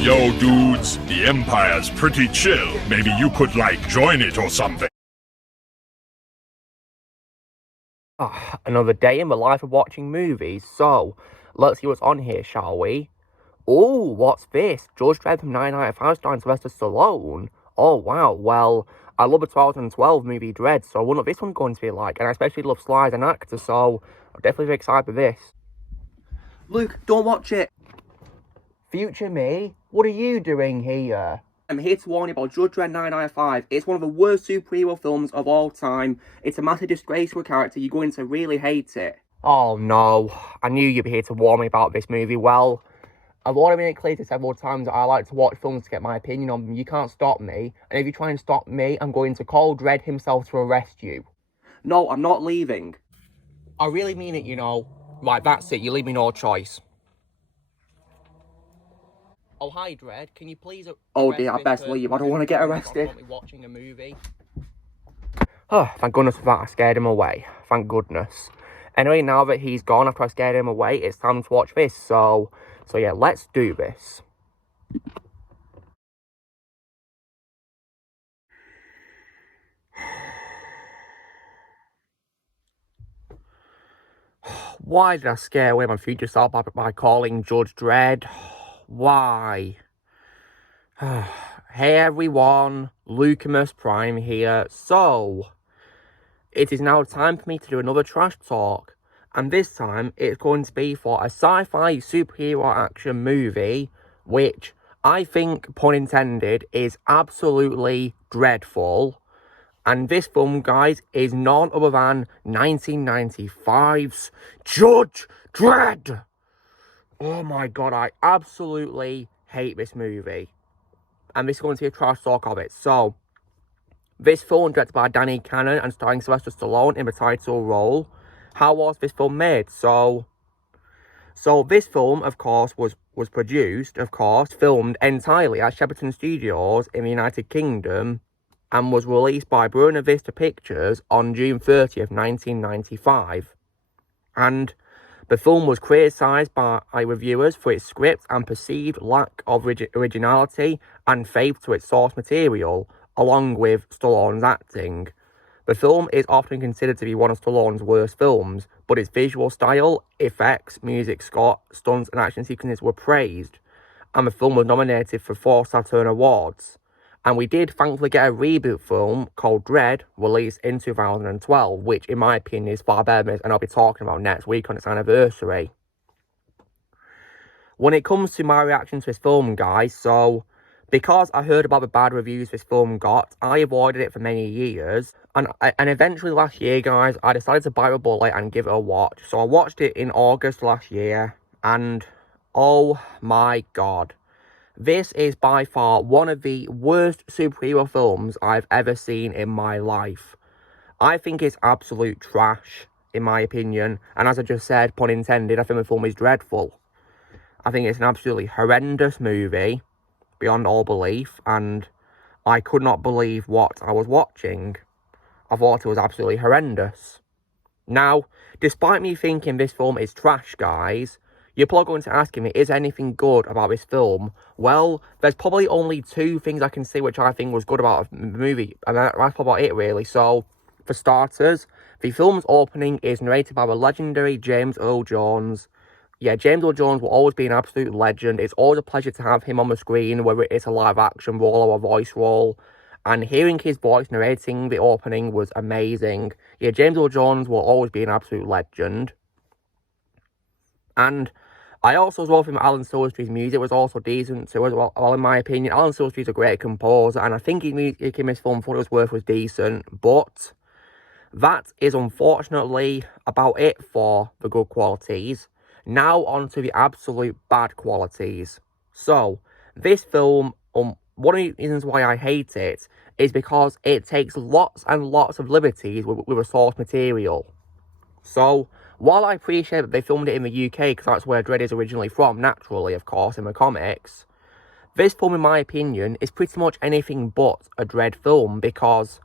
Yo, dudes, the Empire's pretty chill. Maybe you could, join it or something. Another day in the life of watching movies, so let's see what's on here, shall we? Oh, what's this? Judge Dredd from 9 out of 5 starring Sylvester Stallone. Oh, wow, well, I love the 2012 movie Dredd, so I wonder what this one's going to be like, and I especially love Sly as an actor, so I'm definitely very excited for this. Luke, don't watch it! Future me, what are you doing here? I'm here to warn you about Judge Dredd 9 out of 5. It's one of the worst superhero films of all time. It's a massive disgrace to a character. You're going to really hate it. Oh no, I knew you'd be here to warn me about this movie. Well, I've already made it clear several times that I like to watch films to get my opinion on them. You can't stop me. And if you try and stop me, I'm going to call Dredd himself to arrest you. No, I'm not leaving. I really mean it, you know. Right, that's it. You leave me no choice. Oh, hi, Dredd. Can you please... Oh, dear, I best leave. I don't want to get arrested. Watching a movie. Oh, thank goodness for that. I scared him away. Thank goodness. Anyway, now that he's gone after I scared him away, it's time to watch this. So yeah, let's do this. Why did I scare away my future self by calling Judge Dredd? Why? Hey everyone, Lucamus Prime here. So, it is now time for me to do another trash talk. And this time, it's going to be for a sci-fi superhero action movie, which I think, pun intended, is absolutely dreadful. And this film, guys, is none other than 1995's Judge Dredd. Oh my god, I absolutely hate this movie. And this is going to be a trash talk of it. So, this film, directed by Danny Cannon and starring Sylvester Stallone in the title role. How was this film made? So this film, of course, was produced, filmed entirely at Shepperton Studios in the United Kingdom, and was released by Buena Vista Pictures on June 30th, 1995. And the film was criticised by reviewers for its script and perceived lack of originality and faith to its source material, along with Stallone's acting. The film is often considered to be one of Stallone's worst films, but its visual style, effects, music score, stunts and action sequences were praised, and the film was nominated for 4 Saturn Awards. And we did thankfully get a reboot film called Dredd, released in 2012, which in my opinion is far better, and I'll be talking about next week on its anniversary. When it comes to my reaction to this film, guys, so because I heard about the bad reviews this film got, I avoided it for many years, and eventually last year, guys, I decided to bite the bullet and give it a watch. So I watched it in August last year, and oh my god. This is by far one of the worst superhero films I've ever seen in my life. I think it's absolute trash, in my opinion. And as I just said, pun intended, I think the film is dreadful. I think it's an absolutely horrendous movie, beyond all belief. And I could not believe what I was watching. I thought it was absolutely horrendous. Now, despite me thinking this film is trash, guys, you're probably going to ask me, is anything good about this film? Well, there's probably only 2 things I can say which I think was good about the movie, and that's probably about it, really. So, for starters, the film's opening is narrated by the legendary James Earl Jones. Yeah, James Earl Jones will always be an absolute legend. It's always a pleasure to have him on the screen, whether it's a live-action role or a voice role. And hearing his voice narrating the opening was amazing. Yeah, James Earl Jones will always be an absolute legend. And I also as well think Alan Silvestri's music was also decent too, as well in my opinion. Alan Silvestri's a great composer, and I think his music in this film, for what it was worth, was decent. But that is unfortunately about it for the good qualities. Now on to the absolute bad qualities. So, this film, one of the reasons why I hate it is because it takes lots and lots of liberties with the source material. So, while I appreciate that they filmed it in the UK, because that's where Dredd is originally from, naturally, of course, in the comics, this film, in my opinion, is pretty much anything but a Dredd film, because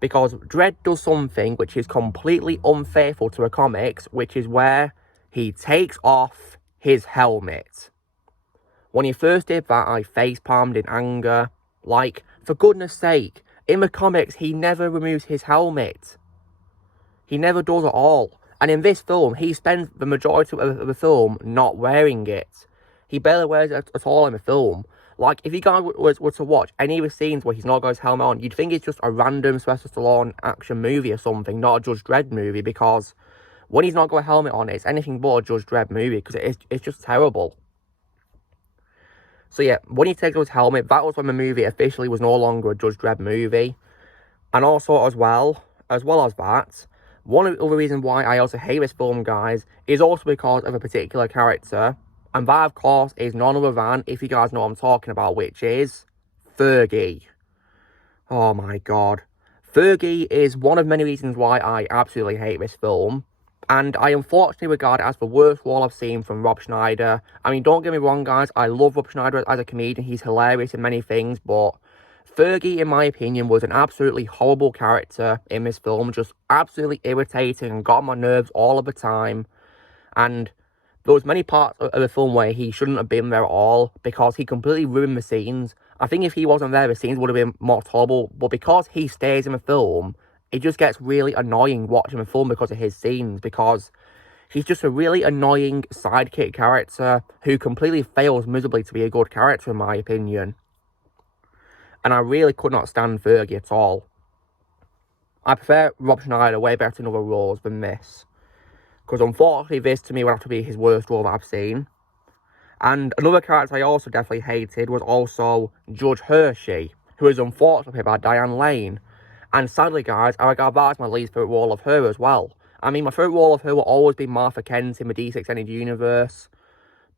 Dredd does something which is completely unfaithful to the comics, which is where he takes off his helmet. When he first did that, I facepalmed in anger. Like, for goodness sake, in the comics, he never removes his helmet. He never does at all. And in this film, he spends the majority of the film not wearing it. He barely wears it at all in the film. Like, if you guys were to watch any of the scenes where he's not got his helmet on, you'd think it's just a random Sylvester Stallone action movie or something, not a Judge Dredd movie, because when he's not got a helmet on, it's anything but a Judge Dredd movie, because it's just terrible. So yeah, when he takes off his helmet, that was when the movie officially was no longer a Judge Dredd movie. And also, as well as that, one of the other reasons why I also hate this film, guys, is also because of a particular character. And that, of course, is none other than, if you guys know what I'm talking about, which is Fergie. Oh my god. Fergie is one of many reasons why I absolutely hate this film. And I unfortunately regard it as the worst role I've seen from Rob Schneider. I mean, don't get me wrong, guys. I love Rob Schneider as a comedian. He's hilarious in many things. But Fergie, in my opinion, was an absolutely horrible character in this film. Just absolutely irritating and got on my nerves all of the time. And there was many parts of the film where he shouldn't have been there at all, because he completely ruined the scenes. I think if he wasn't there, the scenes would have been more tolerable. But because he stays in the film, it just gets really annoying watching the film because of his scenes, because he's just a really annoying sidekick character who completely fails miserably to be a good character, in my opinion. And I really could not stand Fergie at all. I prefer Rob Schneider way better in other roles than this, because unfortunately this to me would have to be his worst role that I've seen. And another character I also definitely hated was also Judge Hershey, who was unfortunately played by Diane Lane. And sadly, guys, I regard that as my least favourite role of her as well. I mean, my favourite role of her will always be Martha Kent in the DC Extended Universe.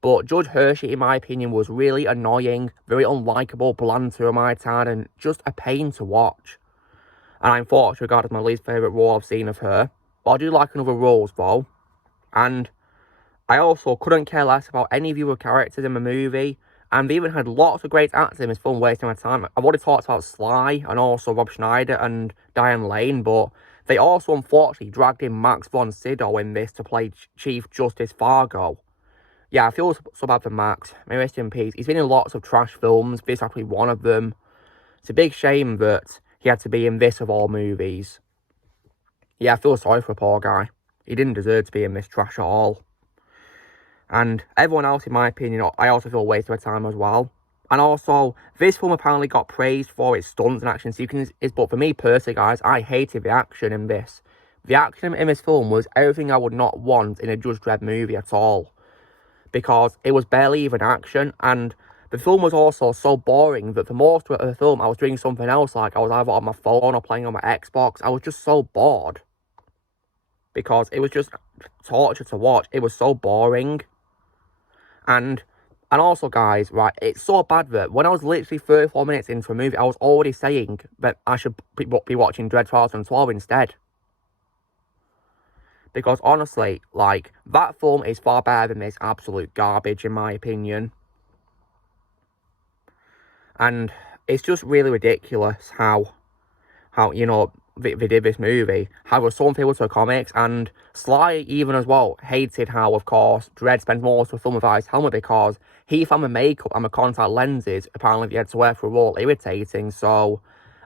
But Judge Hershey, in my opinion, was really annoying, very unlikable, bland to my tad, and just a pain to watch. And I unfortunately regard as my least favourite role I've seen of her. But I do like other roles, though. And I also couldn't care less about any of the other characters in the movie. And they even had lots of great actors in this film wasting my time. I've already talked about Sly and also Rob Schneider and Diane Lane, but they also unfortunately dragged in Max von Sydow in this to play Chief Justice Fargo. Yeah, I feel so bad for Max. May rest in peace. He's been in lots of trash films. This is actually one of them. It's a big shame that he had to be in this of all movies. Yeah, I feel sorry for the poor guy. He didn't deserve to be in this trash at all. And everyone else, in my opinion, I also feel a waste of time as well. And also, this film apparently got praised for its stunts and action sequences, but for me personally, guys, I hated the action in this. The action in this film was everything I would not want in a Judge Dredd movie at all. Because it was barely even action, and the film was also so boring that for most of the film, I was doing something else, like I was either on my phone or playing on my Xbox. I was just so bored. Because it was just torture to watch. It was so boring. And also, guys, right, it's so bad that when I was literally 34 minutes into a movie, I was already saying that I should be watching Dredd 2012 instead. Because honestly, like, that film is far better than this absolute garbage, in my opinion. And it's just really ridiculous how you know, they did this movie, how it was so unfaithful to the comics, and Sly even as well hated how, of course, Dredd spends most of the film without his helmet, because he found the makeup and the contact lenses apparently he had to wear for a role irritating. So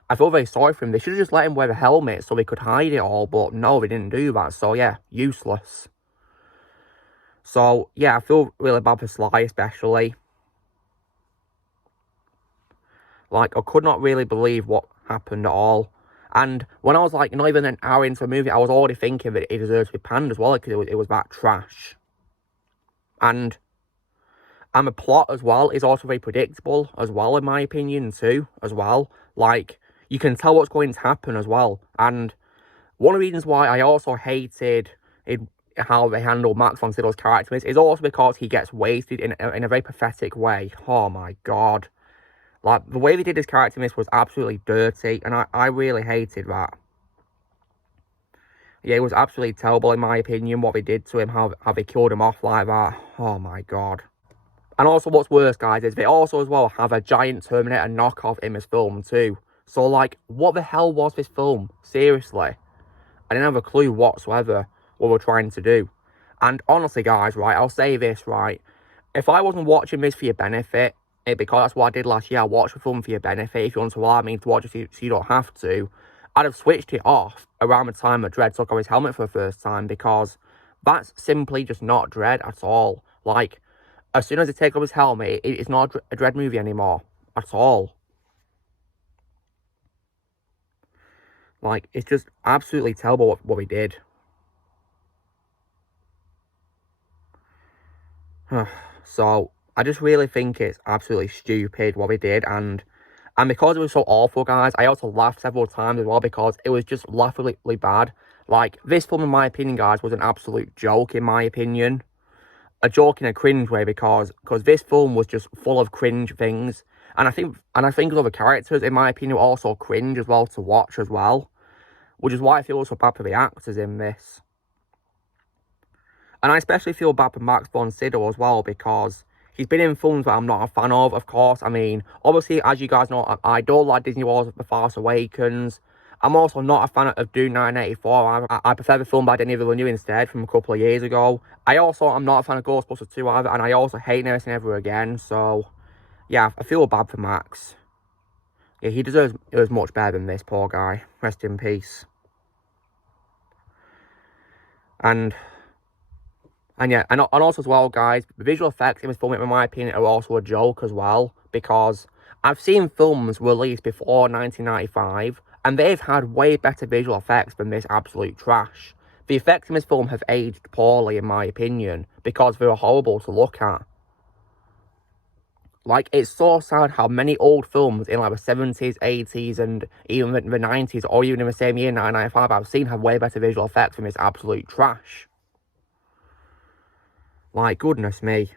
I feel very sorry for him. They should have just let him wear the helmet so they could hide it all, but no, they didn't do that. So yeah, useless. So yeah, I feel really bad for Sly especially. Like, I could not really believe what happened at all. And when I was like not even an hour into the movie, I was already thinking that it deserved to be panned as well, because it was that trash. And the plot as well is also very predictable as well, in my opinion too, as well. Like, you can tell what's going to happen as well. And one of the reasons why I also hated how they handled Max von Sydow's character is also because he gets wasted in a very pathetic way. Oh my god. Like, the way they did his character in this was absolutely dirty, and I really hated that. Yeah, it was absolutely terrible, in my opinion, what they did to him, how they killed him off like that. Oh my god. And also, what's worse, guys, is they also as well have a giant Terminator knockoff in this film too. So, like, what the hell was this film? Seriously. I didn't have a clue whatsoever what we're trying to do. And honestly, guys, right, I'll say this, right, if I wasn't watching this for your benefit, because that's what I did last year, I watched the film for your benefit. If you want to allow me to watch it so you don't have to, I'd have switched it off around the time that Dredd took off his helmet for the first time, because that's simply just not Dredd at all. Like, as soon as he takes off his helmet, it's not a Dredd movie anymore at all. Like, it's just absolutely terrible what we did. So, I just really think it's absolutely stupid what we did, and because it was so awful, guys, I also laughed several times as well, because it was just laughably bad. Like, this film, in my opinion, guys, was an absolute joke, in my opinion. A joke in a cringe way, because this film was just full of cringe things. And I think the other characters, in my opinion, were also cringe as well to watch as well. Which is why I feel so bad for the actors in this. And I especially feel bad for Max von Sydow as well, because he's been in films that I'm not a fan of course. I mean, obviously, as you guys know, I don't like Disney Wars The Force Awakens. I'm also not a fan of Dune 1984. I prefer the film by Denis Villeneuve instead, from a couple of years ago. I'm not a fan of Ghostbusters 2 either, and I also hate Never Say Never Again, so yeah, I feel bad for Max. Yeah, he deserves much better than this, poor guy. Rest in peace. And also as well, guys, the visual effects in this film, in my opinion, are also a joke as well, because I've seen films released before 1995, and they've had way better visual effects than this absolute trash. The effects in this film have aged poorly, in my opinion, because they were horrible to look at. Like, it's so sad how many old films in, like, the 70s, 80s, and even the 90s, or even in the same year, 1995, I've seen have way better visual effects than this absolute trash. Like, goodness me.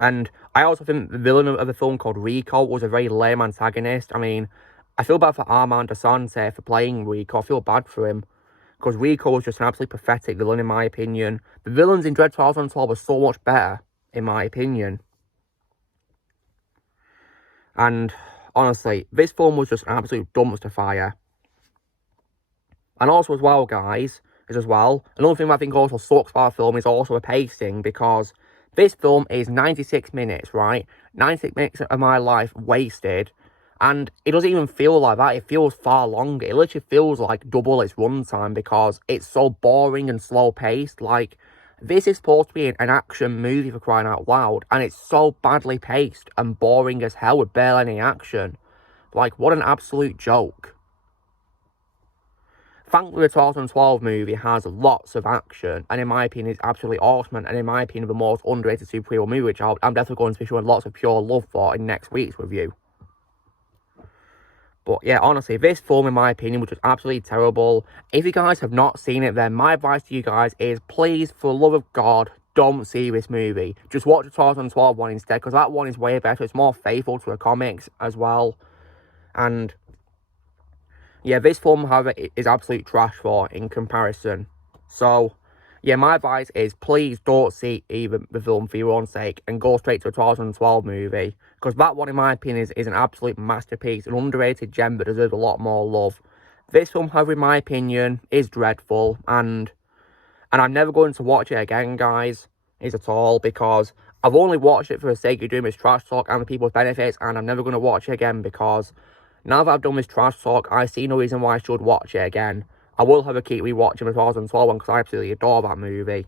And I also think the villain of the film, called Rico, was a very lame antagonist. I mean, I feel bad for Armand Assante for playing Rico. I feel bad for him, because Rico was just an absolutely pathetic villain, in my opinion. The villains in Dredd 2012 were so much better, in my opinion. And honestly, this film was just an absolute dumpster fire. And also as well, guys, another thing I think also sucks about the film is also the pacing, because this film is 96 minutes, right? 96 minutes of my life wasted, and it doesn't even feel like that. It feels far longer. It literally feels like double its runtime, because it's so boring and slow-paced. Like, this is supposed to be an action movie, for crying out loud, and it's so badly paced and boring as hell with barely any action. Like, what an absolute joke. Thankfully, the 2012 movie has lots of action, and in my opinion, it's absolutely awesome, and in my opinion, the most underrated superhero movie, which I'm definitely going to be showing lots of pure love for in next week's review. But yeah, honestly, this film, in my opinion, was just absolutely terrible. If you guys have not seen it, then my advice to you guys is, please, for the love of God, don't see this movie. Just watch the 2012 one instead, because that one is way better. It's more faithful to the comics as well. And yeah, this film, however, is absolute trash in comparison. So yeah, my advice is, please don't see even the film for your own sake, and go straight to the 2012 movie, because that one, in my opinion, is an absolute masterpiece, an underrated gem that deserves a lot more love. This film, however, in my opinion, is dreadful, and I'm never going to watch it again, guys, at all, because I've only watched it for the sake of doing this trash talk and the people's benefits, and I'm never going to watch it again, because now that I've done this trash talk, I see no reason why I should watch it again. I will have a keep rewatching the 2012 one, because I absolutely adore that movie.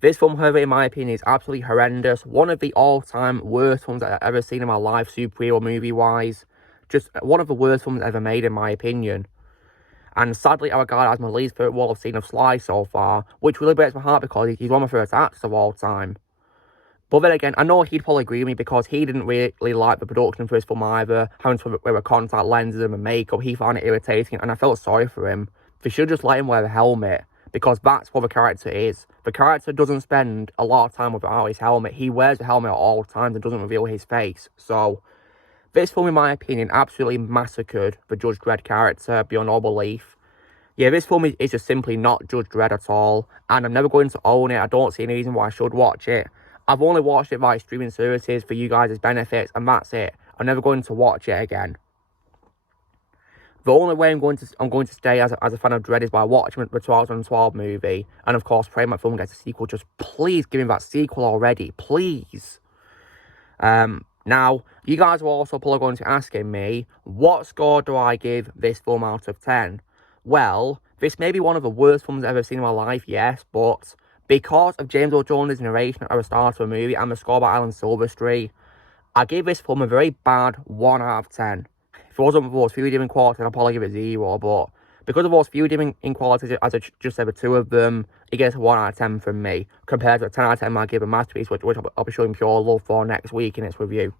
This film, however, in my opinion, is absolutely horrendous. One of the all-time worst films I've ever seen in my life, superhero movie-wise. Just one of the worst films ever made, in my opinion. And sadly, I regard it as my least favourite wall I've seen of Sly so far, which really breaks my heart, because he's one of my favourite actors of all time. But then again, I know he'd probably agree with me, because he didn't really like the production for his film either, having to wear contact lenses and makeup. He found it irritating, and I felt sorry for him. They should just let him wear the helmet, because that's what the character is. The character doesn't spend a lot of time without his helmet. He wears the helmet at all times and doesn't reveal his face. So this film, in my opinion, absolutely massacred the Judge Dredd character beyond all belief. Yeah, this film is just simply not Judge Dredd at all, and I'm never going to own it. I don't see any reason why I should watch it. I've only watched it via streaming services for you guys' benefits, and that's it. I'm never going to watch it again. The only way I'm going to stay as a fan of Dredd is by watching the 2012 movie, and of course praying that film gets a sequel. Just please give me that sequel already, please. Now, you guys were also probably going to be asking me, what score do I give this film out of 10? Well, this may be one of the worst films I've ever seen in my life, yes, but because of James Earl Jones' narration at the start of the movie and the score by Alan Silvestri, I gave this film a very bad 1 out of 10. If it wasn't for those few redeeming qualities, I'd probably give it 0, but because of those few redeeming qualities, as I just said, the two of them, it gets a 1 out of 10 from me, compared to a 10 out of 10 I give a Masterpiece, which I'll be showing pure love for next week in its review.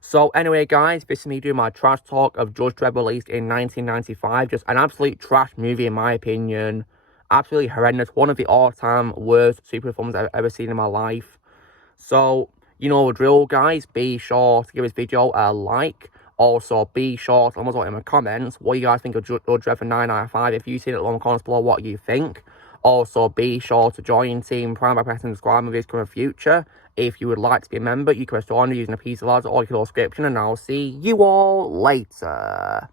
So anyway, guys, this is me doing my trash talk of Judge Dredd, released in 1995. Just an absolute trash movie, in my opinion. Absolutely horrendous. One of the all-time worst superhero films I've ever seen in my life. So, you know the drill, guys. Be sure to give this video a like. Also, be sure to let me know in the comments what you guys think of Judge Dredd for 9 out of 5. If you've seen it, let me know in the comments below what you think. Also, be sure to join Team Prime by pressing subscribe movies coming in the future. If you would like to be a member, you can restore using a piece of ladder or your description, and I'll see you all later.